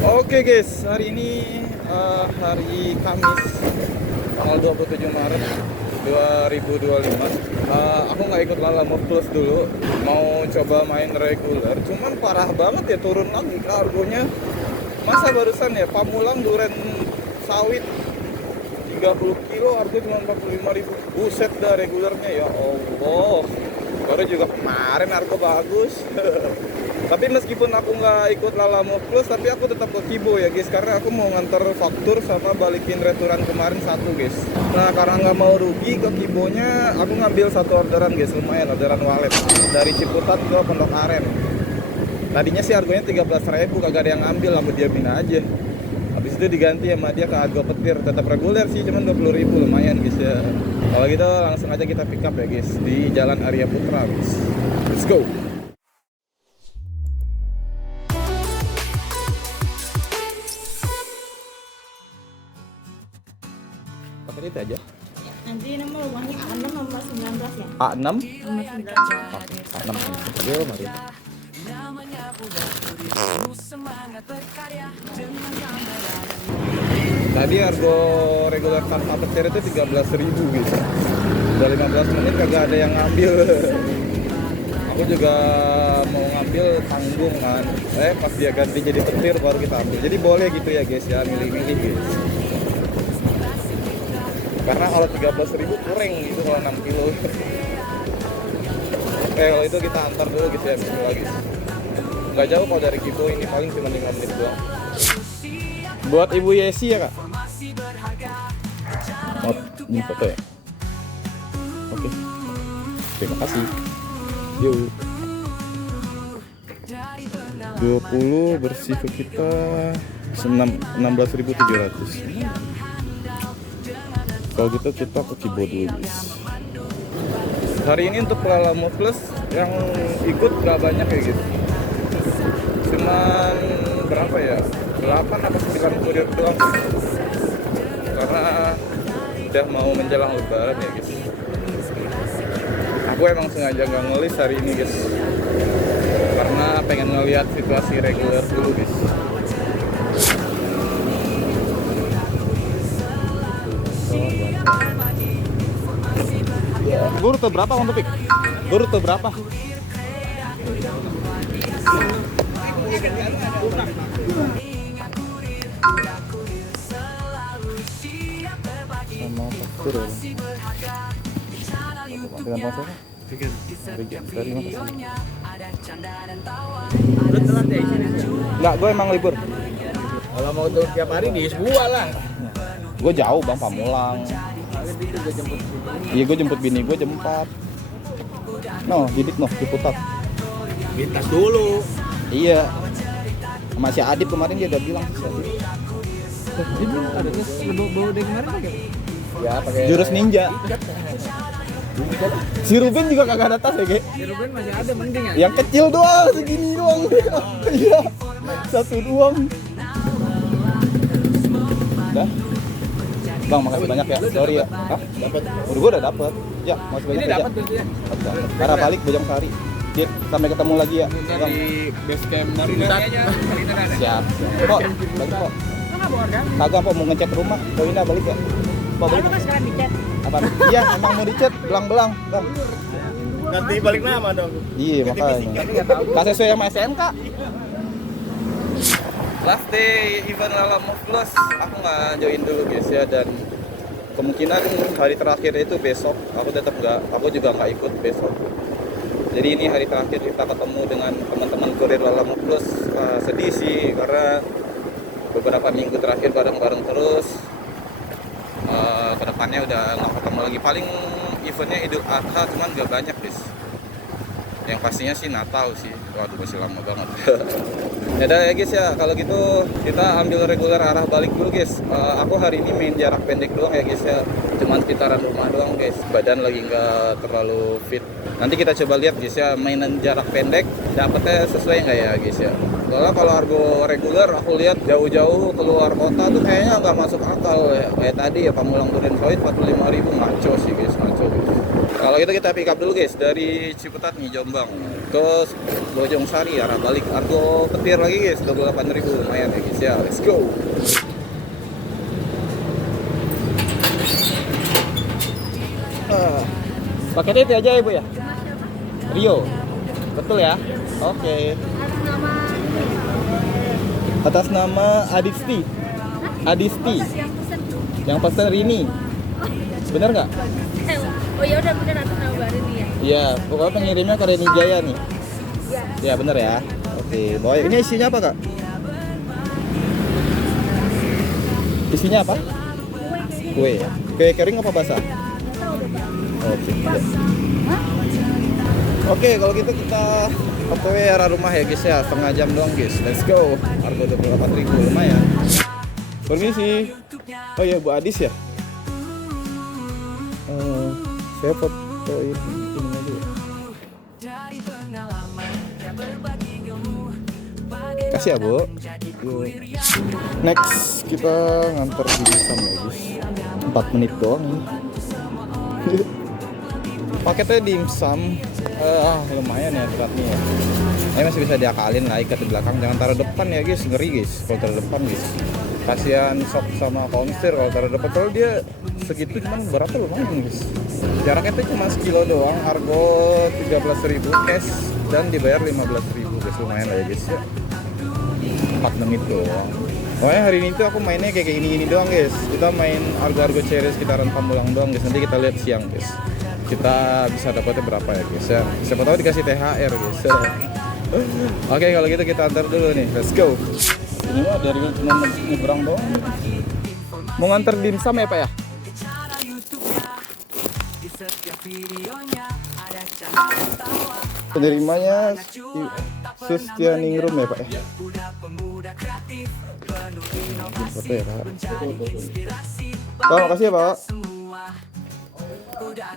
Oke guys, hari ini hari Kamis tanggal 27 Maret 2025. Aku nggak ikut Lala Move Plus dulu, mau coba main reguler. Cuman parah banget ya, turun lagi kargonya. Masa barusan ya Pamulang duren sawit 30 kilo harga cuma 45.000. Buset dah regulernya, ya Allah. Baru juga kemarin harga bagus. Tapi meskipun aku nggak ikut Lala Move Plus, tapi aku tetap ke Kibo ya guys, karena aku mau nganter faktur sama balikin returan kemarin satu guys. Nah karena nggak mau rugi ke Kibonya, aku ngambil satu orderan guys, lumayan orderan walet dari Ciputat ke Pondok Aren. Tadinya sih harganya 13.000, kagak ada yang ngambil, aku diamin aja. Habis itu diganti sama dia ke harga petir, tetap reguler sih, cuman 20.000, lumayan guys ya. Kalau gitu langsung aja kita pick up ya guys di Jalan Arya Putra guys. Let's go. Pakai itu aja. Nanti nomor rumahnya A6 nomor 19 ya? A6? Nomor 19. A6. Yo, mari. Tadi harga reguler tanpa petir itu 13.000 gitu. Udah 15 menit kagak ada yang ngambil. Aku juga mau ngambil tanggung kan. Pas dia ganti jadi petir baru kita ambil. Jadi boleh gitu ya guys ya, milih-milih guys. Karena kalau 13.000 kurang gitu kalau 6 kilo. Kalau itu kita antar dulu gitu ya, bismillah guys. Nggak jauh kalau dari Kibo, ini paling cuma 5 menit doang. Buat Ibu Yesi ya kak? Oh, ini foto ya? Oke. Terima kasih. Yuk. 20 bersih ke kita 16.700. Kalau gitu kita ke Kibo dulu guys. Hari ini untuk Lala Move Plus yang ikut gak banyak ya gitu. Cuman berapa ya? 8 atau 9 kurir doang gitu. Karena udah mau menjelang lebaran ya guys. Aku emang sengaja gak ngelis hari ini guys, karena pengen ngeliat situasi reguler dulu guys. Gue rute berapa Bang Topik? Gue rute berapa? Sama faktur ya. Dengan pasar? Dari mana? Lu telat ya isinya? Enggak, gue emang libur. Kalau mau tuh tiap hari di sebuah lah. Gue jauh Bang, Pamulang. Itu gue jemput. Iya, gue jemput bini gue jam 4. No, Didik noh, Ciputat. Lintas dulu. Iya. Sama si Adit kemarin dia udah bilang. Ini ada tes bawa dari kemarin pakai. Ya pakai. Jurus ninja. Si Ruben juga kagak ada tas ya, Ge? Si Ruben masih ada mending ya. Yang kecil doang, segini doang. Iya. Satu doang. Udah. Bang, makasih banyak ya. Sorry ya. Hah? Dapat. Udah, gua udah dapet. Ya, masih banyak Ini aja. dapat berarti ya. Arah balik Bojong Sari. Dit, sampai ketemu lagi ya. Bang. base camp Marina aja. Siap. Kok, balik kok. Kagak kok mau ngecat rumah. Kok ini balik ya? Kok balik? Kan sekarang dicat. Apa? Iya, emang mau dicat belang-belang, Bang. Nanti balik nama dong. Iya, makanya. Kasih sesuai sama SMK. Last day event Lala Move Plus, aku nggak join dulu guys ya, dan kemungkinan hari terakhir itu besok. Aku juga nggak ikut besok. Jadi ini hari terakhir kita ketemu dengan teman-teman kurir Lala Move Plus. Sedih sih karena beberapa minggu terakhir bareng-bareng terus. Kedepannya udah nggak ketemu lagi. Paling eventnya Idul Adha, cuman gak banyak guys. Yang pastinya sih Natal sih. Waduh, masih lama banget. Ya udah ya guys ya, kalau gitu kita ambil reguler arah balik dulu guys. Aku hari ini main jarak pendek doang ya guys ya, cuman sekitaran rumah doang guys. Badan lagi nggak terlalu fit. Nanti kita coba lihat guys ya, mainan jarak pendek dapetnya sesuai nggak ya guys ya. Soalnya kalau harga reguler aku lihat jauh-jauh keluar kota tuh kayaknya nggak masuk akal ya. Kayak tadi ya Pamulang Duren Sawit 45.000, ngaco sih guys, ngaco guys. Kalau gitu kita pick up dulu guys dari Ciputat nih Jombang ke Bojong Sari arah balik. Argo petir lagi guys 28.000 lumayan ya guys ya. Let's go. Paketnya itu aja ibu ya? Rio. Betul ya? Oke. Atas nama Adisti. Adisti. Yang pesan Rini. Bener nggak? Oh ya udah bener atas nama Mbak Rini ya. Iya, pokoknya pengirimnya ke Reni Jaya nih. Iya. Ya bener ya. Oke, bawa ini isinya apa kak? Isinya apa? Kue ya. Kue kering apa basah? Oke. Ya. Oke, kalau gitu kita OTW arah rumah ya guys ya, setengah jam doang guys. Let's go. Harga 28.000 lumayan. Permisi. Oh iya Bu Adis ya. Saya fotoin ini aja ya. Kasih ya Bu. Yuk. Next kita nganter dimsum ya guys. 4 menit doang nih. Paketnya dimsum lumayan ya beratnya ya. Ini masih bisa diakalin lah, ikat di belakang, jangan taruh depan ya guys, ngeri guys kalau taruh depan guys. Kasihan Shop sama Komster kalau taruh depan, kalau dia segitu cuman berapa lumayan guys. Jaraknya itu cuma sekilo doang, harga 13.000 cash dan dibayar 15.000 guys, lumayan lah ya guys ya. 4 menit doang. Pokoknya hari ini tuh aku mainnya kayak gini-gini doang guys. Kita main argo-argo cherry sekitaran Pamulang doang guys. Nanti kita lihat siang guys. Kita bisa dapatnya berapa ya guys ya. Siapa tahu dikasih THR guys. Oke, kalau gitu kita antar dulu nih. Let's go. Ini mah dari cuma nyebrang doang. Mau nganter dimsum ya Pak ya? Penerimanya Sustianingrum ya Pak ya? Foto ya Pak. Pak, makasih ya Pak.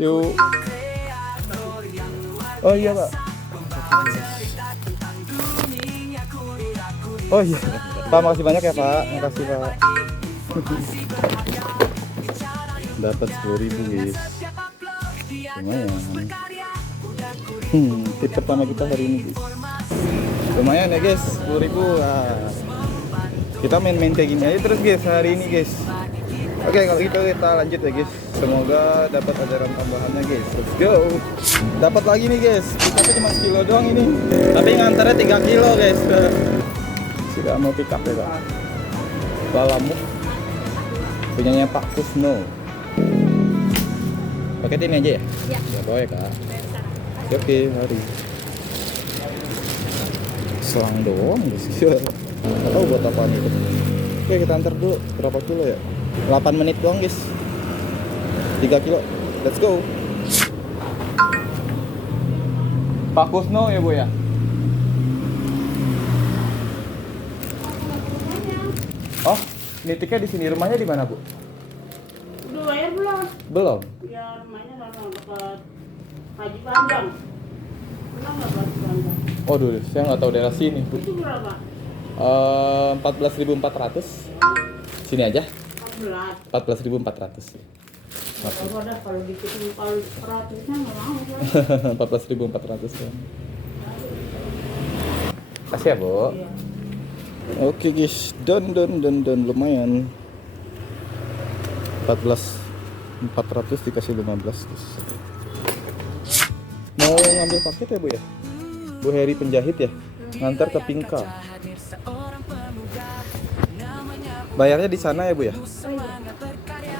Yuk. Oh iya Pak. Oh iya. Pak, makasih banyak ya Pak. Makasih Pak. Dapat 10.000 guys. Lumayan. Tip pertama kita hari ini guys. Lumayan ya guys, 10.000. Kita main-main kayak gini aja terus guys hari ini guys. Oke, kalau gitu kita lanjut ya guys. Semoga dapat orderan tambahannya guys. Let's go. Dapat lagi nih guys. Kita cuma sekilo doang ini. Tapi ngantarnya 3 kilo guys. Sudah mau pick up ya Pak. Balamuk. Punyanya Pak Kusno. Paket ini aja ya? Iya. Ya bawa ya Kak. Oke, mari. Selang doang guys. Nggak tahu buat apaan itu. Oke, kita antar dulu. Berapa kilo ya? 8 menit doang guys. 3 kilo. Let's go. Pak Kusno ya Bu ya? Oh, nitiknya di sini. Rumahnya di mana Bu? Udah bayar belum? Belum. Ya rumahnya kalau dekat Haji Panjang. Belum nggak Haji Panjang? Oh dulu, saya nggak tahu daerah sini Bu. Itu berapa? 14.400. Sini aja. 14.400 ya. Kalau ada kalau bikin kalau 100-nya nggak mau. 14.400 ya. Kasih ya Bu. Iya. Oke guys, dan lumayan. 14.400 dikasih 15 guys. Mau ngambil paket ya Bu ya? Bu Heri penjahit ya? Ngantar ke Pinka. Bayarnya di sana ya Bu ya?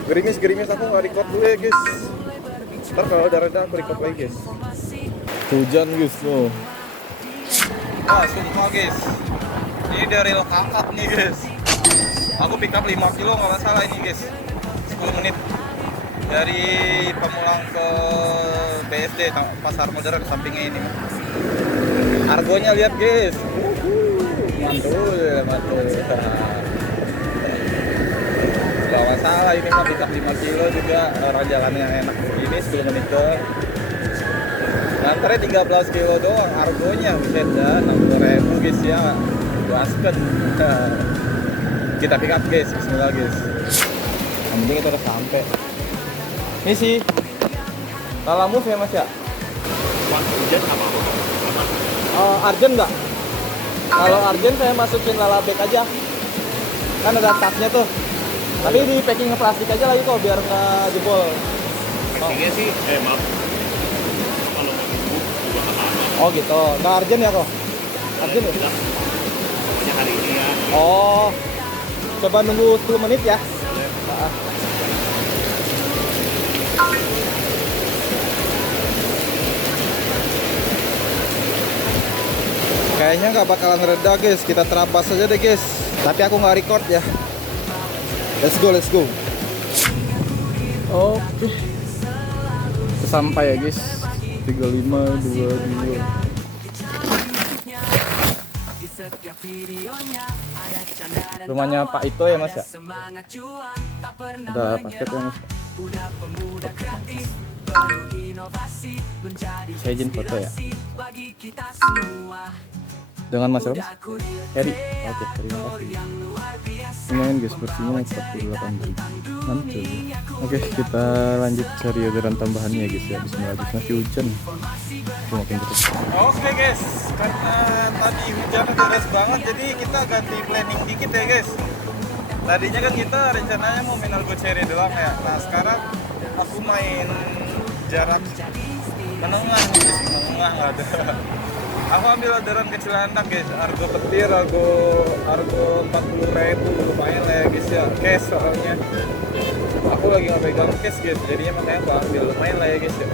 Gerimis aku nggak record dulu ya guys. Ntar kalau udah reda aku record lagi guys. Hujan guys loh. Sumpah guys. Ini dari kakap nih guys. Aku pick up 5 kilo nggak masalah ini guys. 10 menit dari Pamulang ke BSD Pasar Modern sampingnya ini. Argonya lihat guys. Mantul. Gak masalah ini mah pick up 5 kilo juga orang jalannya enak begini 10 menit doang. Nganternya 13 kilo doang argonya buset dah 60.000 guys ya. Gaskan. Kita pick up guys, bismillah guys. Yang penting kita udah sampai. Misi. Lala Move ya mas ya? Arjen apa? Arjen nggak? Kalau Arjen saya masukin Lala Bag aja. Kan ada tasnya tuh. Tapi di packing plastik aja lagi kok biar nggak jebol. Packingnya sih, maaf. Kalau mau tunggu juga nggak apa-apa. Oh gitu. Nggak Arjen ya kok? Arjen ya? Kita pokoknya hari ini ya. Oh. Coba nunggu 10 menit ya. Kayaknya nggak bakalan reda guys, kita terabas aja deh guys. Tapi aku nggak record ya. Let's go, let's go. Oke. Sampai ya guys. 3522. Rumahnya Pak Ito ya mas ya? Ada paket ya mas? Saya izin foto ya. Dengan Mas Rom? Heri. Oke, terima kasih. Lumayan guys, bersihnya 48.000. Mantul. Oke, kita lanjut cari orderan tambahannya ya guys ya. Bismillah, masih hujan. Makin terus. Oke guys, karena tadi hujan deras banget, jadi kita ganti planning dikit ya guys. Tadinya kan kita rencananya mau main Algo Cherry doang ya. Nah sekarang aku main jarak menengah guys, menengah nggak ada. Aku ambil orderan ke Cilandak guys, argo petir, argo 40.000, lumayan lah ya guys ya. Cash soalnya. Aku lagi nggak pegang cash guys, jadinya makanya aku ambil, lumayan lah ya guys ya.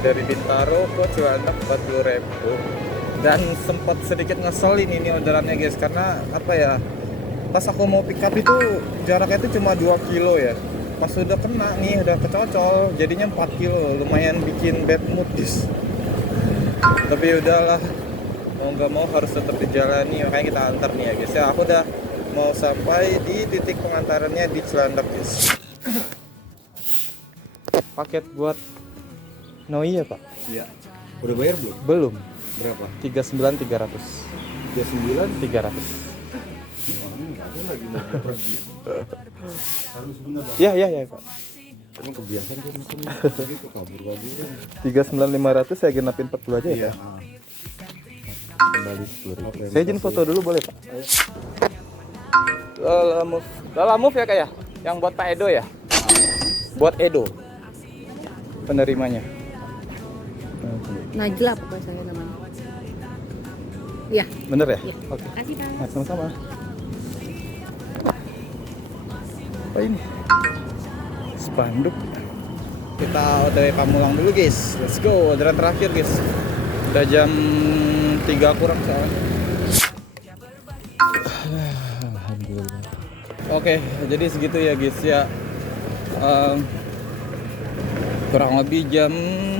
Dari Bintaro ke Cilandak 40.000. Dan sempat sedikit ngeselin ini orderannya guys, karena apa ya? Pas aku mau pick up itu jaraknya itu cuma 2 kilo ya. Pas udah kena nih, udah kecocol, jadinya 4 kilo, lumayan bikin bad mood guys. Tapi udahlah, mau nggak mau harus tetap dijalani, makanya kita antar nih ya guys ya. Aku udah mau sampai di titik pengantarannya di Cilandak guys. Paket buat Noi ya pak? Iya. Udah bayar belum? Belum. Berapa? 39.300. 39. 300. Enggak ada lagi mau pergi. Harus bener Bang. Iya pak. Emang kebiasaan kan macam gitu kabur-kaburan. 39.500 saya genapin 40 aja ya Iya. pak? Kembali 10.000. Oke, Saya izin foto dulu boleh pak? Lala Move ya kayak? Yang buat Pak Edo ya? Buat Edo penerimanya. Najla pokoknya saya namanya. Iya. Bener ya? Iya. Oke. Kasih Kang. Nah, sama-sama. Apa ini? Spanduk. Kita OTW Pamulang dulu guys. Let's go. Orderan terakhir guys. Udah jam 3 kurang soalnya. Alhamdulillah. Oke, jadi segitu ya guys ya. Kurang lebih jam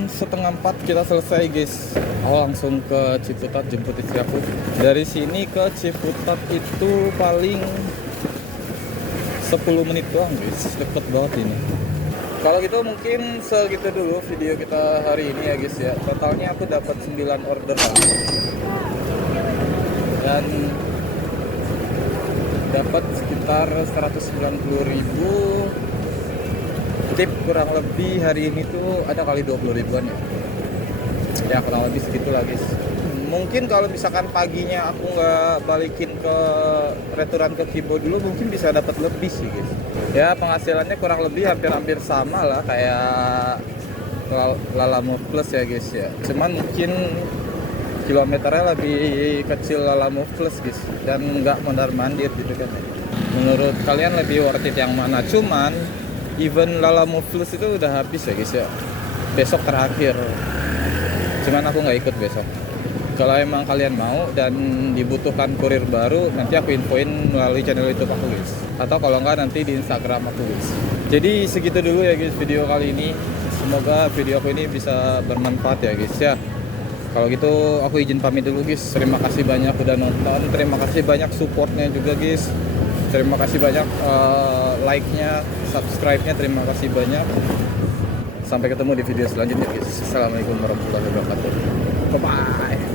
3:30 kita selesai guys. Aku langsung ke Ciputat jemput istri aku. Dari sini ke Ciputat itu paling 10 menit doang guys, deket banget ini. Kalau gitu mungkin segitu dulu video kita hari ini ya guys ya. Totalnya aku dapat 9 orderan dan dapat sekitar 190.000. Tip kurang lebih hari ini tuh ada kali 20 ribuan ya kurang lebih segitulah guys. Mungkin kalau misalkan paginya aku nggak balikin ke restoran ke Kibo dulu mungkin bisa dapat lebih sih guys ya. Penghasilannya kurang lebih hampir sama lah kayak Lala Move Plus ya guys ya, cuman mungkin kilometernya lebih kecil Lala Move Plus guys dan nggak mondar-mandir gitu kan ya. Menurut kalian lebih worth it yang mana? Cuman event Lala Move Plus itu udah habis ya guys ya, besok terakhir, cuman aku nggak ikut besok. Kalau emang kalian mau dan dibutuhkan kurir baru, nanti aku infoin melalui channel YouTube aku guys, atau kalau nggak nanti di Instagram aku guys. Jadi segitu dulu ya guys video kali ini, semoga video aku ini bisa bermanfaat ya guys ya. Kalau gitu aku izin pamit dulu guys. Terima kasih banyak udah nonton, terima kasih banyak supportnya juga guys, terima kasih banyak like-nya, subscribe-nya, terima kasih banyak. Sampai ketemu di video selanjutnya guys. Assalamualaikum warahmatullahi wabarakatuh. Bye bye.